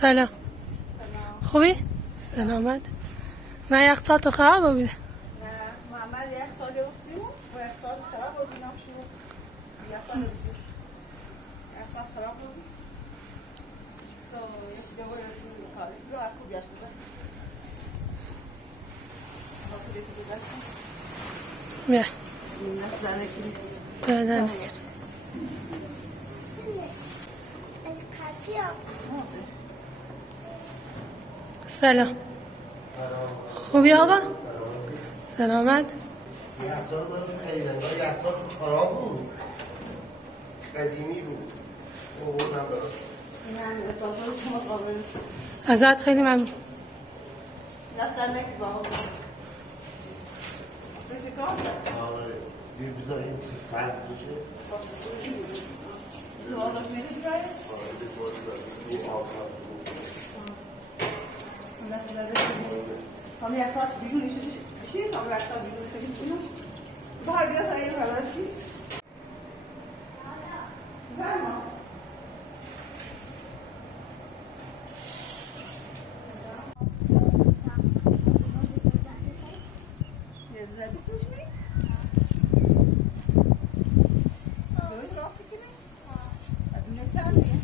سلام. خوبی؟ سلامت. من یک ساعت خراب بوده. نه محمد یک سال اوسیم و یک سال خراب بود نام شو. یک سال بود. یک سال خراب بود. تو یک جواب رو کاری. یا اکو بیاش بود. بیا. نسلانه کی؟ سلام. سلام. خوبی آقا؟ سلامت. یخچال من خیلی نگاه یخچال خراب بود قدیمی بود آوردم براش نه اطلاعات شما قابل ازت خیلی ممنون. نسلانه کی با هم چه کار؟ آره بذار این چیز سرد بشه زوادش میری جای؟ آره بذار این آب هم یک ساعت بیرون میشه چی؟ هم یک ساعت بیرون میشه اینو بهار بیا تا این حالا چی؟ بفرما یه زردی پوشنی؟ باید راستی کنی؟ ادونه چندیه؟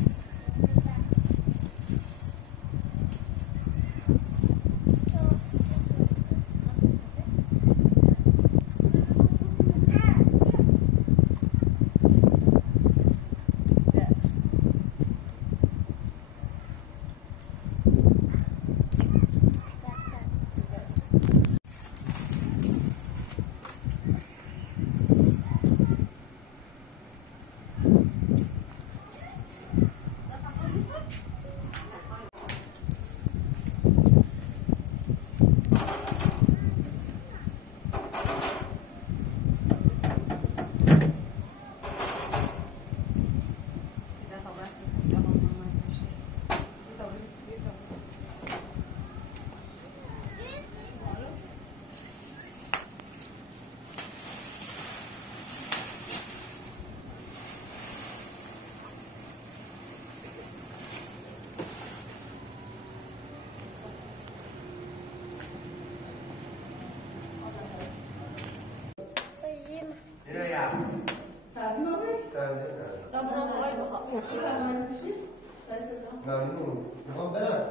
ممنون میخوام برم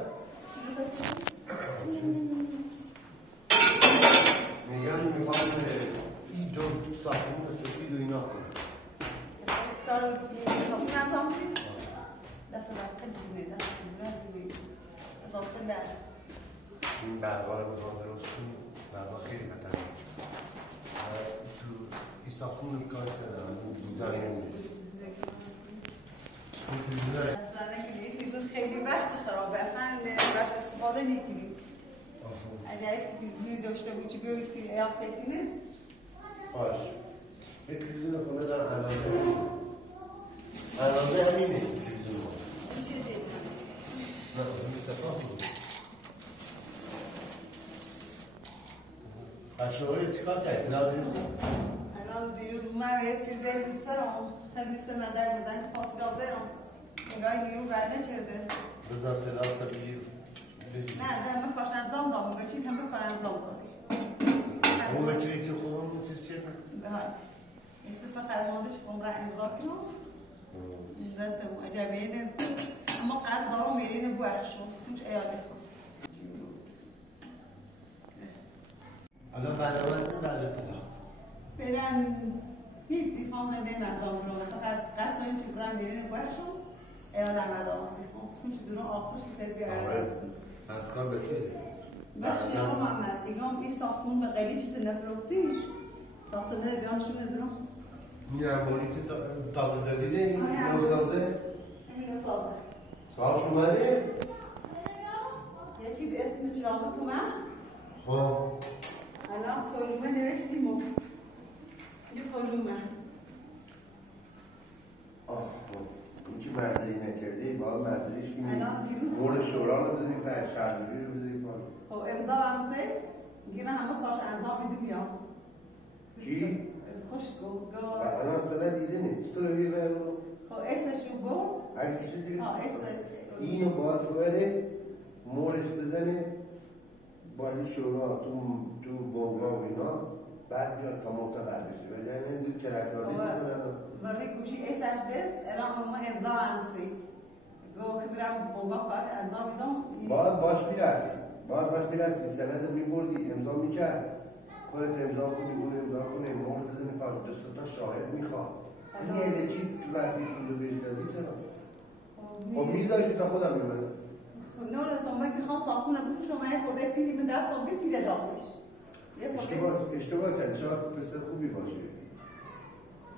میگن میخوام این دو ساختمون سفید و اینا کنم دارو ساختمون انجام بدید دست رقم دیگه دست دیگه اضافه در این برقا رو میخوام درست کنم برقا خیلی خطرناکه تو این ساختمون کار کردم دیزاین نیست تلویزیون خیلی وقت خرابه اصلا باش استفاده نکنیم اگر یک تلویزیونی داشته بودی ببرسی یا سکنه باش یک تلویزیون خونه دارم اندازه همینه تلویزیون ما چه جدید؟ نه این صفحه بود اشتغالی چیکار کردی؟ اطلاع دریفتیم؟ الان دیروز من یه چیزی دوست دارم خیلی من در بزن که پاس گاز دارم نگاه بیرون برده شده بزن اطلاع تا بگیر نه همه کاش انجام دام بچید همه کار انجام دادی اون وکیلی که خودمون چیز چیه نکن؟ به حال استفا فرماندش عمره امضا کنم ذات معجبینه اما قصد دارم میرینه بو اخشو توش ایاله الان برنامه هستیم بعد اطلاع فعلا هیچی خواهندن انجام رو فقط قصد داریم چه برم میرینه بو اخشو ایاله مرد آموزیفون توش دوران آخوش که تربیه ایاله از کار به چیه؟ بخشی آقا محمد ایگام این ساختمون به قیلی چی نفروختیش داستانه بیانشون ندارم این همونی که تازه زدیده این نوسازه؟ همین نوسازه باش اومدی؟ یه چی به اسم چراغ تو من؟ خب الان کلومه نوستیم و یه کلومه این که مزدهی نکردی باید مزدهیش که الان دیروز مورد شورا رو بزنی و شهرداری رو بزنی پایین. خب امضا همسه میگه همه کارش انجام میدیم یا کی؟ خوشگو الان اصلا دیده نیست تو یه رو خب ایسش رو برد عکسش رو دیدی؟ ایسش اینو باید ببره مورش بزنه باید شورا تو بونگا و اینا بعد بیاد تا معتبر بشه ولی همین دو چرک بازی میکنن ولی گوشی ایسش دست الان ما امضا همسی گو خبرم بونگا کارش انجام میدم باید باش میرفتی سند میبردی امضا میکرد خودت امضا کنی امضا کنی مهر بزنی پاش دو تا شاهد میخواد این یه چی تو وقتی پول بهش دادی چرا؟ خب میذاشتی تا خودم میمدم نه من میخوام صابونه بود شما یه خورده پیلی من دستم بپیله داغش اشتباه کردی شاید پسر خوبی باشه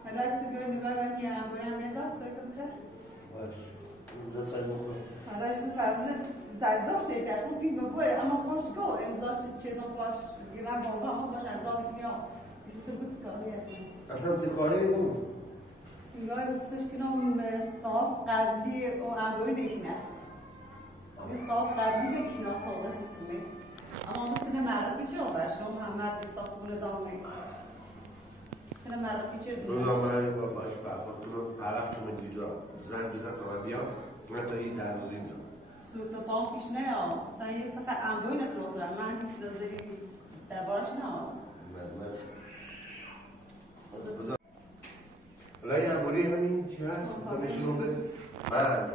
حالا استیبیو نگاه من یه همه دست سویتم کرد باش امضا سر مکن حالا استیبیو زرداش چه درسون پیل ببوره اما خوشگو امضا چه دو باش گیرم بانگا اما باش امضا میتونیم ایسته بود کاری هستم اصلا چه کاری بود؟ نگاه گفتش که نام سال قبلی و انبوی بشنه این سال قبلی بشنه ساله حکومه اما میتونه معرفی چه باش محمد ساختمون دامه کنه معرفی چه اون دامه با باش برخورد کنم عرق چون دیجا زن بزن تا من بیام من تا این در روز اینجا سوت پام پیش نه یا مثلا یه فقط انبوی نفروتر من هیچ نظری دربارش نه حالا یه انبوری همین چی هست؟ زمشون رو بده من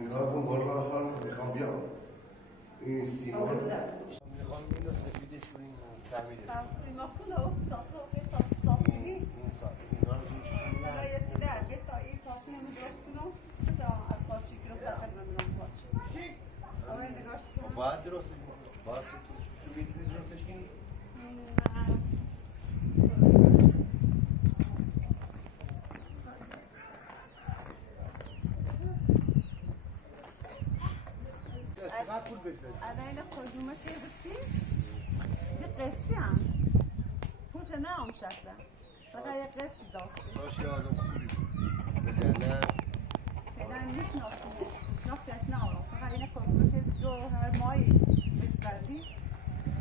نگاه کن گلگاه خانم میخوام بیام این سیمان میخوام اینو سفیدش رو این تحمیلش سیما خونه استاد ساسیگی اینا رو یه چی در بیت تا این پارچه نمی درست کنم تا از پارچه که رو سفر نمیدونم پارچه آره نگاش کنم باید درستش کنم باید تو میتونی درستش کنی؟ چقدر پول بشه؟ الان این خودمون چه بسی؟ یه قسطی هم پول چه نه هم شکلم فقط یه قسطی داشت باشه آدم خوبی بگرنه فعلا میشناختیمش میشناختیش نه آقا فقط این خودمون چه دو هر ماهی بهش بردی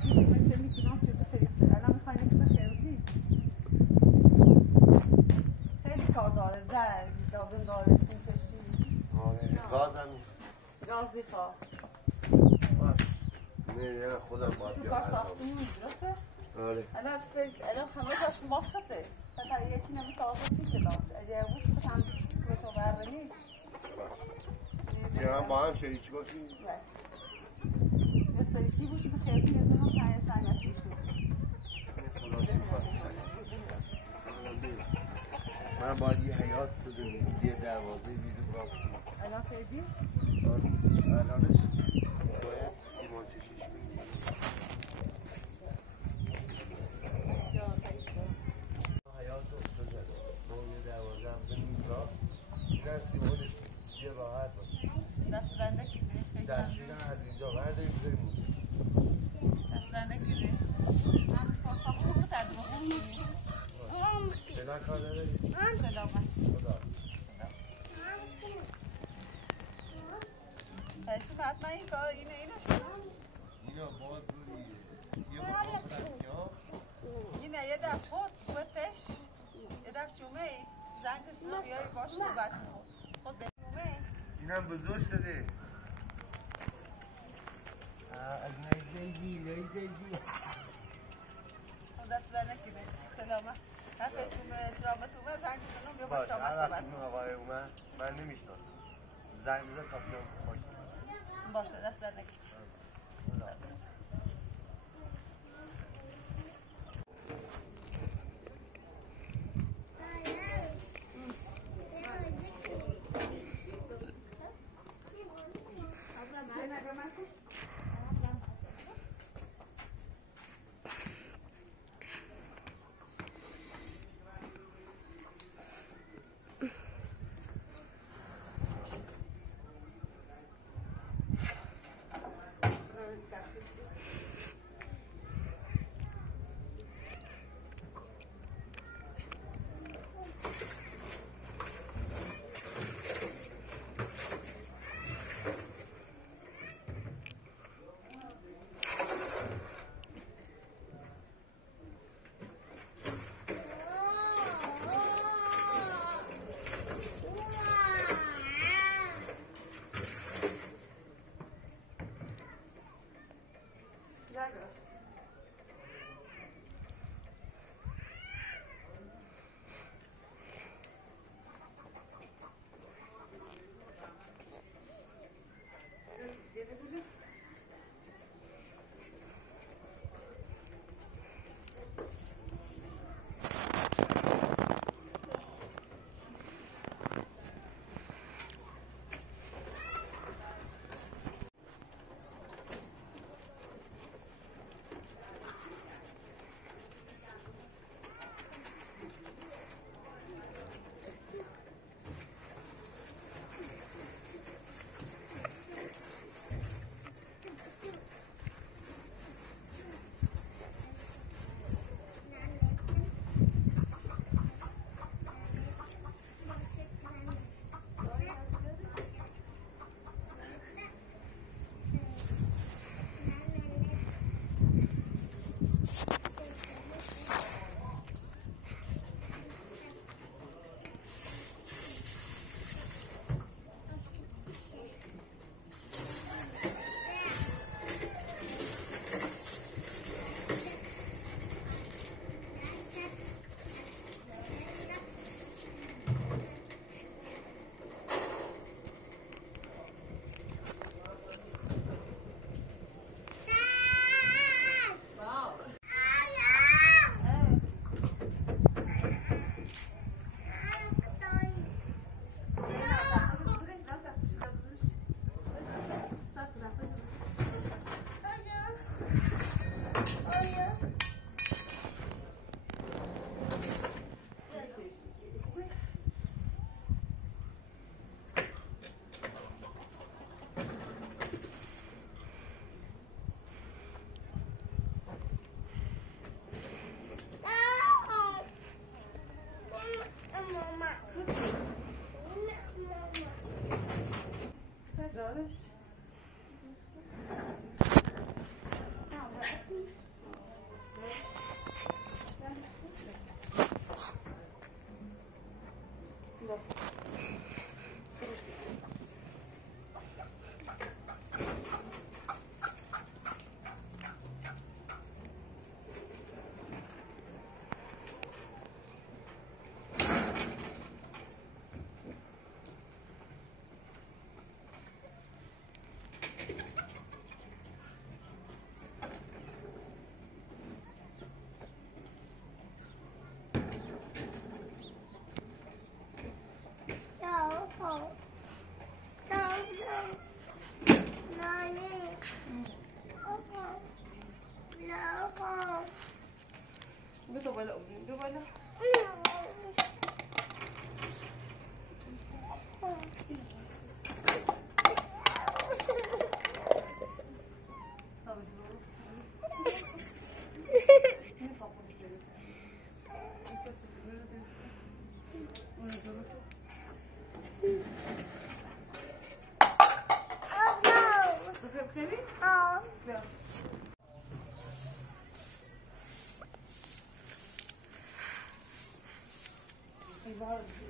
مثل میتونم چه طریقه الان میخوایی نکنه خیلی خیلی کار داره در لازم داره سیم چشی گازم گازی خواه نه خودم باید تو بیام کار ساختمون درسته؟ آره الان همه داشت ماخته فقط یه چی نمیتاقه پیشه داشت اگه بود هم تو برده نیست یا با هم شریکی باشیم یه چی باشی به خیلی نزدم تا یه سنگش میشون خدا چی میخواد من باید یه حیات بزنیم یه دروازه بیدو براست کنیم الان خیلیش؟ الانش باید سیمان چشیش بگیم حیات رو بزنیم یه دروازه هم بزنیم اینجا این از سیمانش یه راحت باشه دست دنده کنه دستشیدن از اینجا برداریم بذاریم اونجا دست دنده کنه من ساختمون رو در دوم میدیم فعلا کار نداری؟ سلامت خدا حسیم حتما این کار اینش کنم اینو باید روی یه بخور اینه یه دفت خود بودش یه دفت جمعه زنگ بیایی باش صحبت خود به جمعه اینم بزرگ شده از نیزهی خود دست در نکنه سلامت حتی جمعه درامت اومد زنگ بزنم بیا با شما هر صحبت وقتی اون آقای اومد من نمیشناسم زنگ بزن تا بیام باشه دست در نکنه Jagras. Betul balak ubin, betul balak. Entrares. Entrares.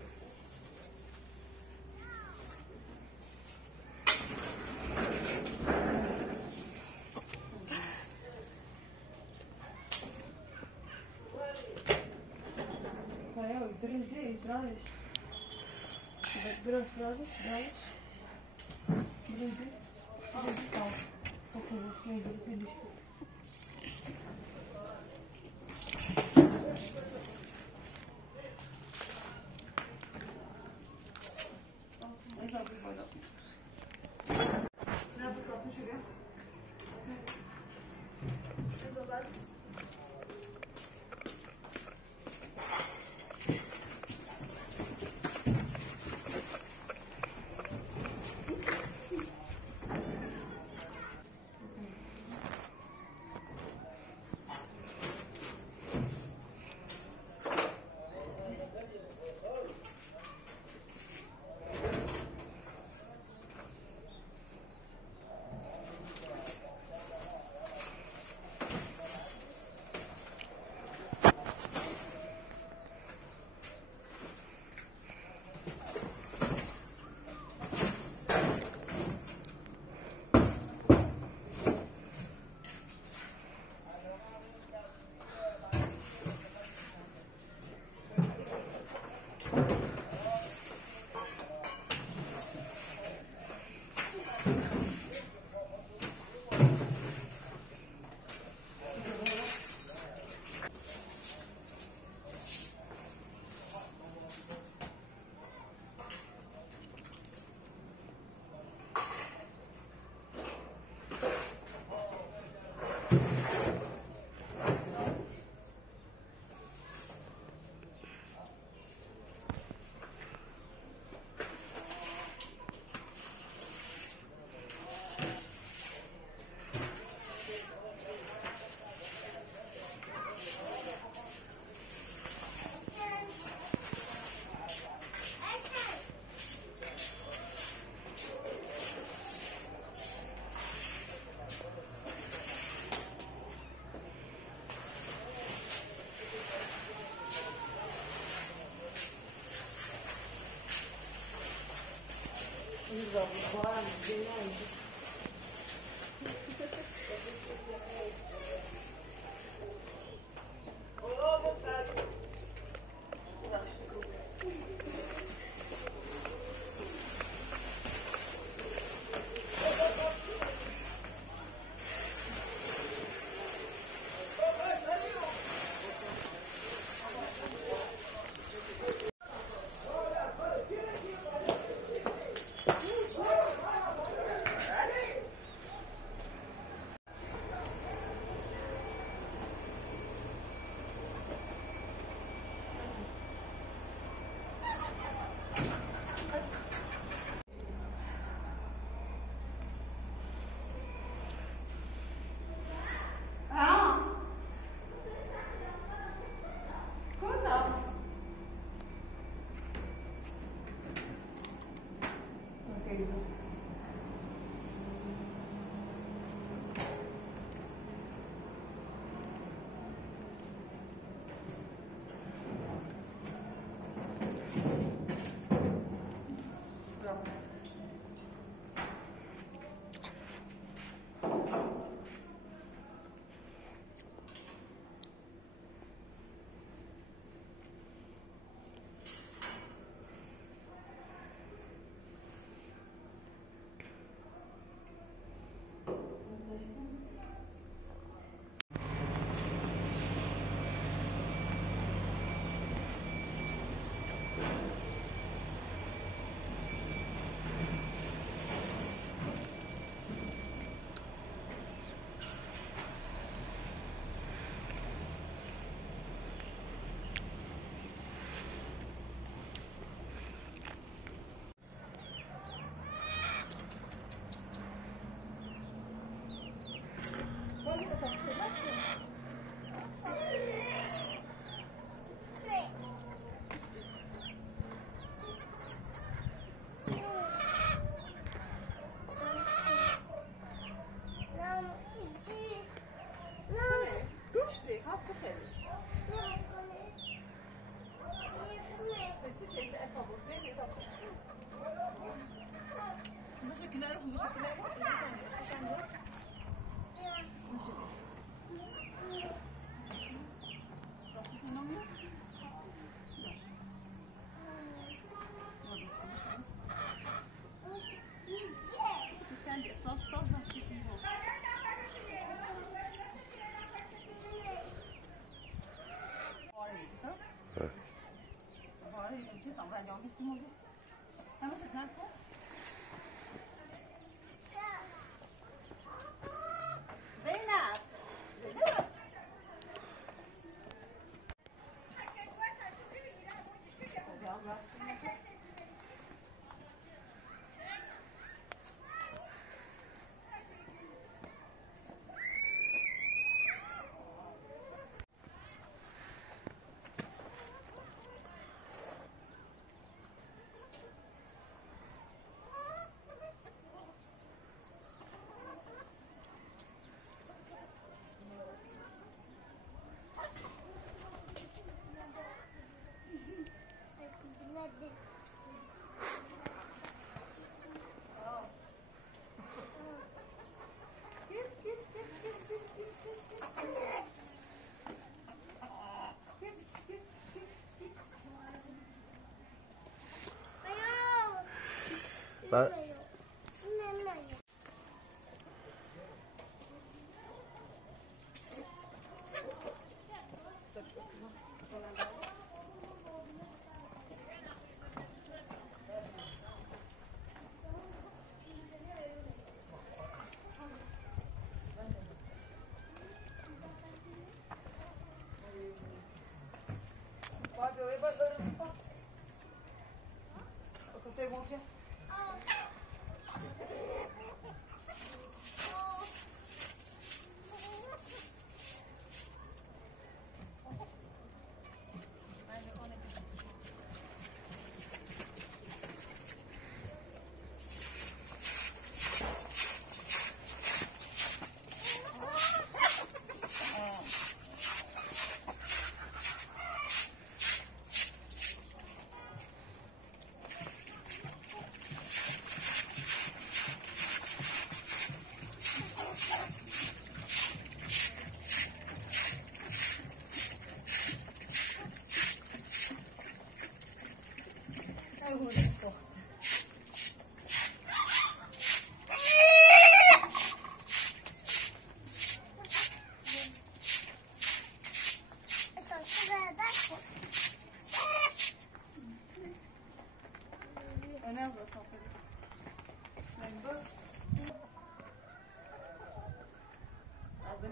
But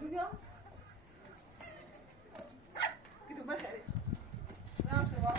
بگم گیدو بخری نه شما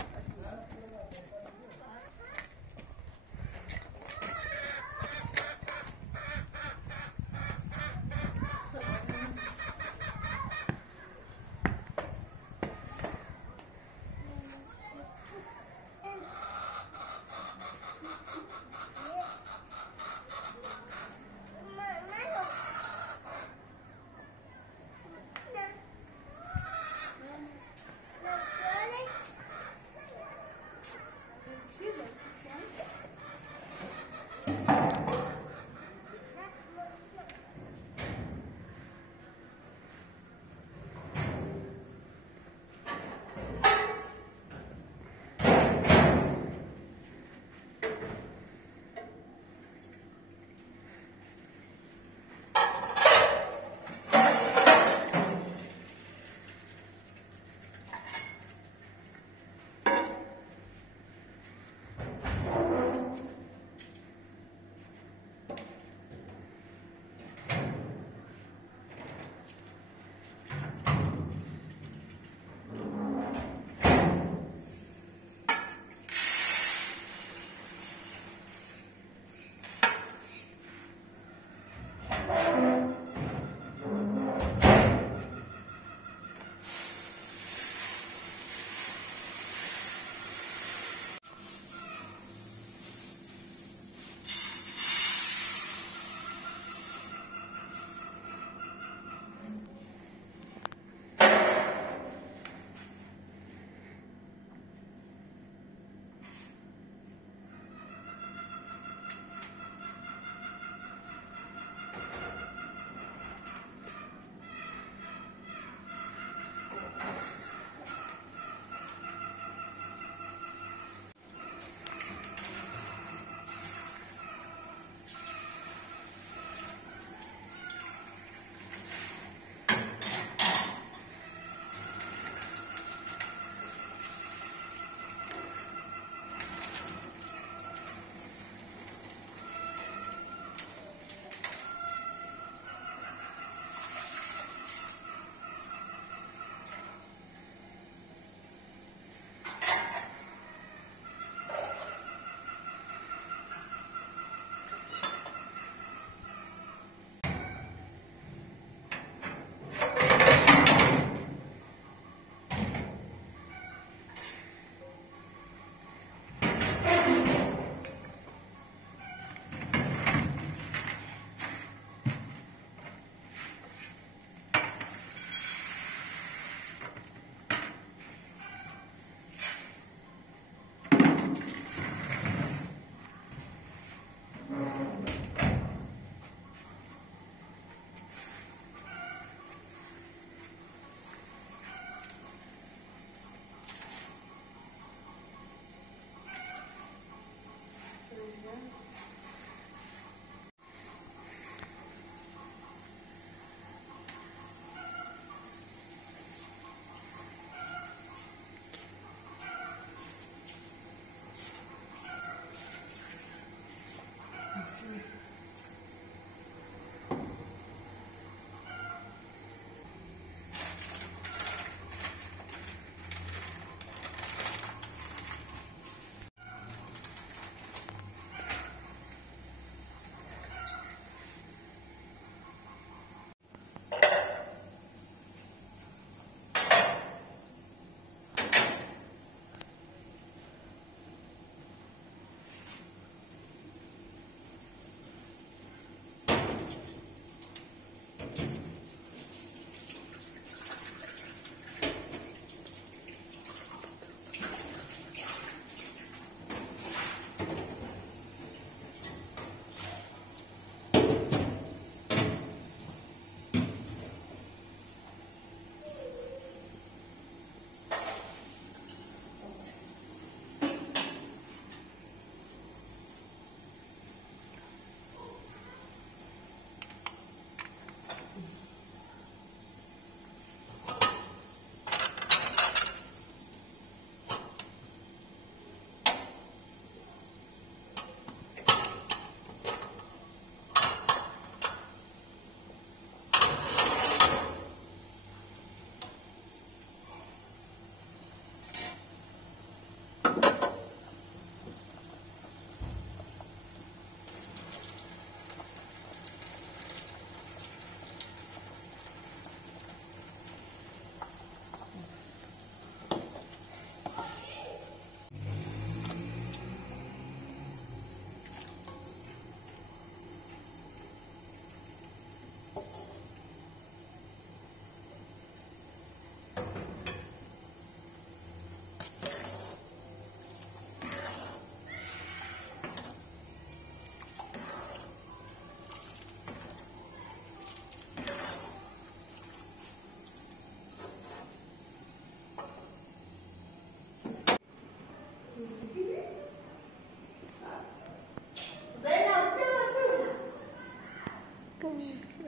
باش